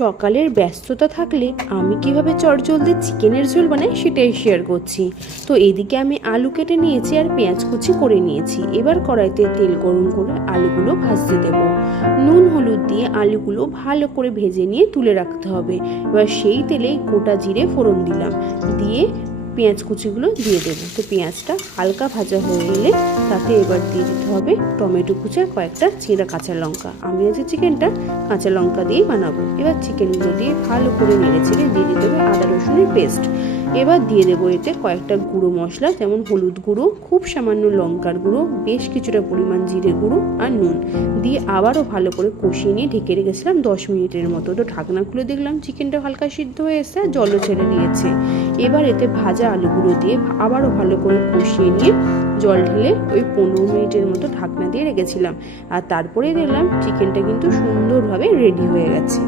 সকালের ব্যস্ততা থাকলে আমি কিভাবে চটজলদি চিকেনের ঝোল বানাই সেটাই শেয়ার করছি। তো এদিকে আমি আলু কেটে নিয়েছি আর পেঁয়াজ কুচি করে নিয়েছি। এবার কড়াইতে তেল গরম করে আলুগুলো ভাজতে দেব। নুন হলুদ দিয়ে আলুগুলো ভালো করে ভেজে নিয়ে তুলে রাখতে হবে। এবার সেই তেলে গোটা জিরে ফোড়ন দিলাম, দিয়ে পেঁয়াজ কুচিগুলো দিয়ে দেবো। তো পেঁয়াজটা হালকা ভাজা হয়ে এলে তাতে এবার দিয়ে দিতে হবে টমেটো কুচি, কয়েকটা চিরা কাঁচা লঙ্কা। আমি আজকে চিকেনটা কাঁচা লঙ্কা দিয়েই বানাবো। এবার চিকেনগুলো দিয়ে ভালো করে নেড়ে চেড়ে দিয়ে দিতে হবে আদা রসুনের পেস্ট। এবার দিয়ে দেবো এতে কয়েকটা গুঁড়ো মশলা, যেমন হলুদ গুঁড়ো, খুব সামান্য লঙ্কার গুঁড়ো, বেশ কিছুটা পরিমাণ জিরে গুঁড়ো আর নুন দিয়ে আবারও ভালো করে কষিয়ে নিয়ে ঢেকে রেখেছিলাম 10 মিনিটের মতো। তো ঢাকনা খুলে দেখলাম চিকেনটা হালকা সিদ্ধ হয়ে এসে জলও ছেড়ে দিয়েছে। এবার এতে ভাজা আলুগুলো দিয়ে আবারও ভালো করে কষিয়ে নিয়ে জল ঢেলে ওই 15 মিনিটের মতো ঢাকনা দিয়ে রেখেছিলাম। আর তারপরে দেখলাম চিকেনটা কিন্তু সুন্দরভাবে রেডি হয়ে গেছে।